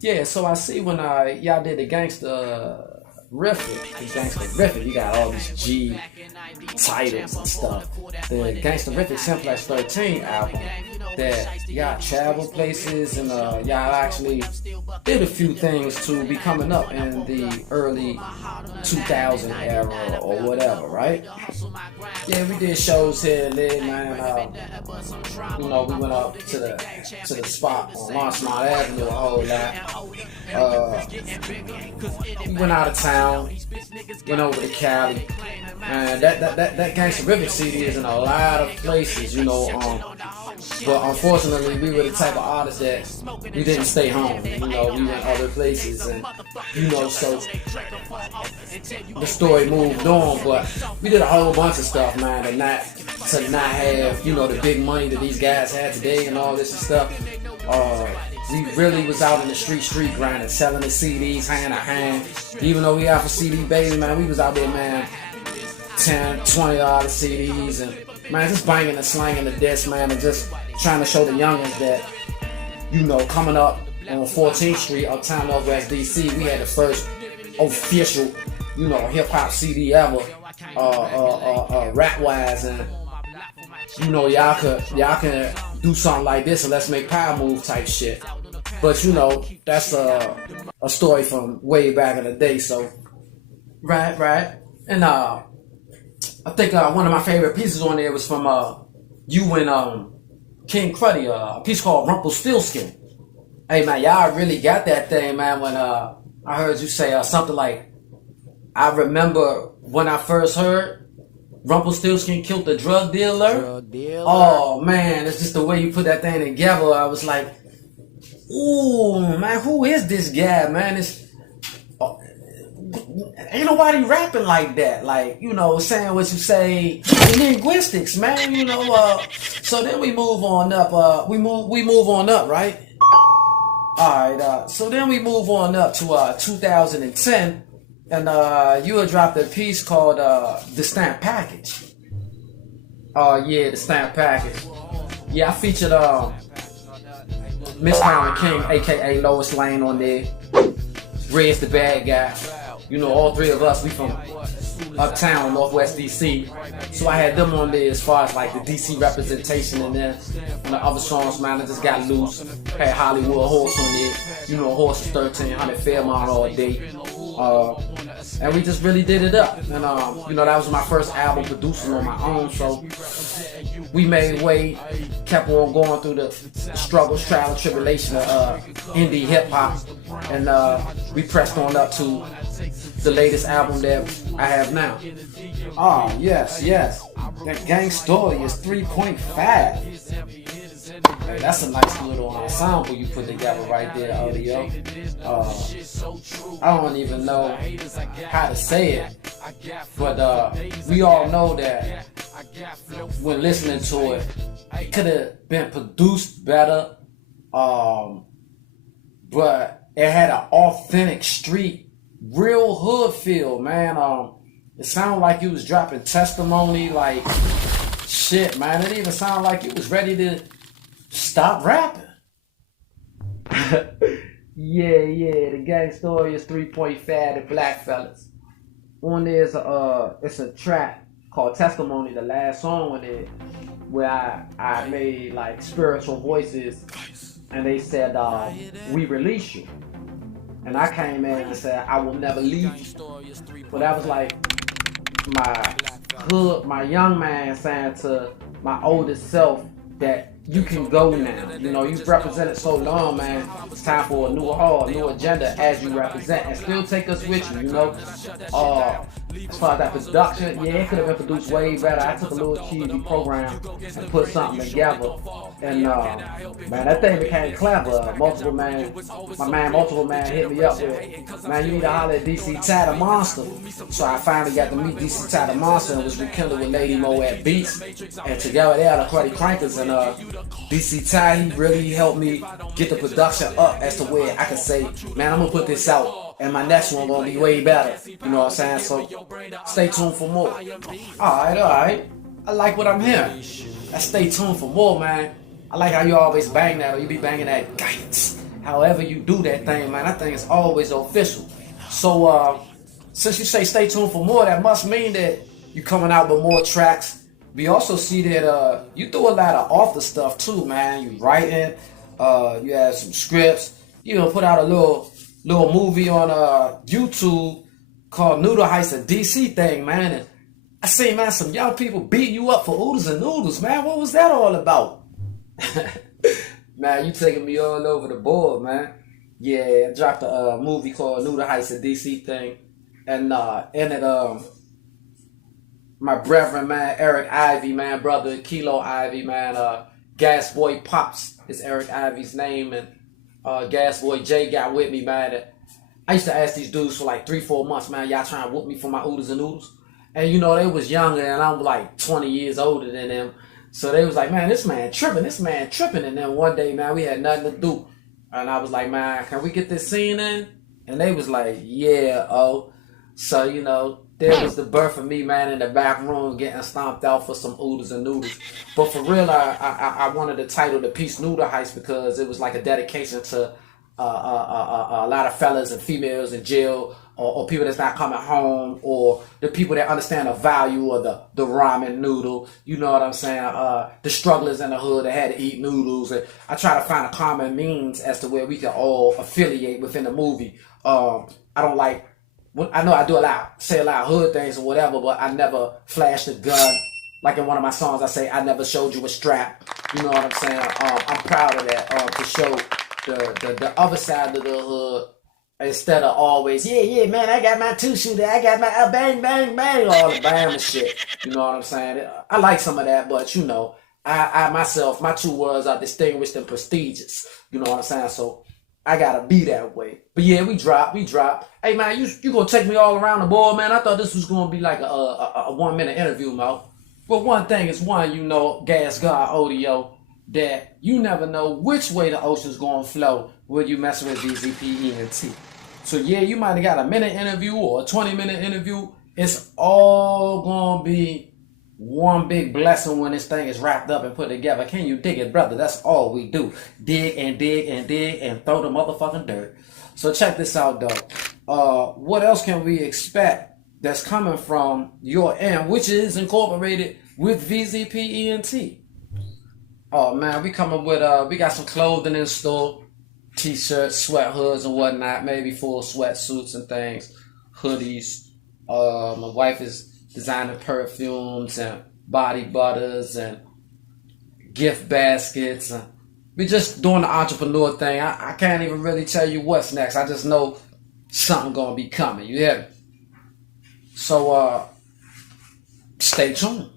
Yeah, so I see when y'all did the Gangsta-rific, you got all these G titles and stuff. The Gangsta-rific Simplex 13 album that y'all travel places and y'all actually did a few things to be coming up in the early 2000 era or whatever, right? Yeah, we did shows here, man. You know, we went up to the spot on Longmont Avenue a whole lot. We went out of town, went over to Cali, and that Gangsta-rific CD is in a lot of places, you know. But unfortunately, we were the type of artists that we didn't stay home. You know, we went other places, and you know, so the story moved on. But we did a whole bunch of stuff, man, to not have, you know, the big money that these guys had today and all this and stuff. We really was out in the street grinding, selling the CDs hand to hand. Even though we out for CD baby, man, we was out there, man, $10, $20 CDs, and man, just banging and slanging the disc, man, and just trying to show the youngins that, you know, coming up on 14th Street, uptown Northwest DC, we had the first official, you know, hip hop CD ever, rap wise, and you know, y'all can do something like this and let's make power move type shit. But you know, that's a story from way back in the day. So right, and I think one of my favorite pieces on there was from you and King Cruddy, a piece called Rumpelstiltskin. Hey man, y'all really got that thing, man. When I heard you say something like, I remember when I first heard Rumpelstiltskin killed the drug dealer. Oh man, it's just the way you put that thing together. I was like, ooh man, who is this guy, man? Ain't nobody rapping like that, like, you know, saying what you say in linguistics, man, you know. So then we move on up, we move on up, right? Alright, so then we move on up to 2010, and you had dropped a piece called The Stamp Package. Oh yeah, The Stamp Package. Yeah, I featured Miss Crown King, aka Lois Lane, on there. Red's the bad guy. You know, all three of us, we from uptown, Northwest DC. So I had them on there as far as like the DC representation in there. And the other songs, man, I just got loose. Had Hollywood Horse on there. You know, Horse is 1300 Fairmont all day. And we just really did it up. And you know, that was my first album producing on my own. So we made way, kept on going through the struggles, trial, and tribulation of indie hip hop. And we pressed on up to the latest album that I have now. Oh, yes. That Gang Story is 3.5. Hey, that's a nice little ensemble you put together right there, O.D.O. I don't even know how to say it, but we all know that when listening to it, it could have been produced better, but it had an authentic street, real hood feel, man. It sounded like you was dropping testimony, like shit, man. It even sounded like you was ready to stop rapping. Yeah, the Gang Story is 3.5, the Black Fellas. On there's it's a track called Testimony, the last song on it, where I made like spiritual voices, and they said, we release you. And I came in and said, I will never leave you. But that was like my young man saying to my oldest self that you can go now. You know, you've represented so long, man. It's time for a new haul, a new agenda as you represent, and still take us with you, you know. As far as that production, yeah, it could have been produced way better. I took a little cheesy program and put something together. And man, that thing became clever. Multiple man hit me up with, man, you need to holler at DC Ty the Monster. So I finally got to meet DC Ty the Monster and was rekindled with Lady Mo at Beats. And together they are the Cruddy Crankers, and DC Ty, he really helped me get the production up as to where I could say, man, I'm gonna put this out and my next one gonna be way better. You know what I'm saying? So stay tuned for more. Alright. I like what I'm hearing. Let's stay tuned for more, man. I like how you always bang that, or you be banging that guidance. However you do that thing, man, I think it's always official. So, since you say stay tuned for more, that must mean that you coming out with more tracks. We also see that you do a lot of author stuff too, man. You writing, you have some scripts. You know, put out a little movie on YouTube called Noodle Heist, a DC thing, man. And I see, man, some young people beating you up for oodles and noodles, man. What was that all about? Man, you taking me all over the board, man. Yeah, I dropped a movie called Noodle Heist, a DC thing. And in it, my brethren, man, Eric Ivy, man, brother Kilo Ivy, man, Gas Boy Pops is Eric Ivy's name, and Gas Boy J got with me, man. And I used to ask these dudes for like 3-4 months, man, y'all trying to whoop me for my oodles and noodles? And you know, they was younger and I'm like 20 years older than them. So they was like, man, this man tripping. And then one day, man, we had nothing to do. And I was like, man, can we get this scene in? And they was like, yeah, oh. So, you know, there was the birth of me, man, in the back room getting stomped out for some oodles and noodles. But for real, I wanted to title the piece Noodle Heist because it was like a dedication to a lot of fellas and females in jail, or people that's not coming home, or the people that understand the value of the ramen noodle. You know what I'm saying? The strugglers in the hood that had to eat noodles. And I try to find a common means as to where we can all affiliate within the movie. I don't like, I know I do say a lot of hood things or whatever, but I never flashed a gun. Like in one of my songs, I say, I never showed you a strap. You know what I'm saying? I'm proud of that, to show the other side of the hood, instead of always, yeah, man, I got my 2-shooter, I got my bang, bang, bang, all the bang and shit. You know what I'm saying? I like some of that, but you know, I myself, my 2 words are distinguished and prestigious. You know what I'm saying? So I gotta be that way. But yeah, we drop. Hey man, you gonna take me all around the board, man? I thought this was gonna be like a 1-minute interview, Mo. But one thing is you know, Gas God O.D.O, that you never know which way the ocean's gonna flow when you mess with VZPENT. So yeah, you might have got a minute interview or a 20-minute interview. It's all gonna be one big blessing when this thing is wrapped up and put together. Can you dig it, brother? That's all we do. Dig and dig and dig and throw the motherfucking dirt. So check this out, though. What else can we expect that's coming from your end, which is incorporated with VZPENT? Oh man, we coming with we got some clothing in store, t-shirts, sweat hoods and whatnot, maybe full sweatsuits and things, hoodies. My wife is designing perfumes and body butters and gift baskets. We just doing the entrepreneur thing. I can't even really tell you what's next. I just know something gonna be coming. You hear me? So stay tuned.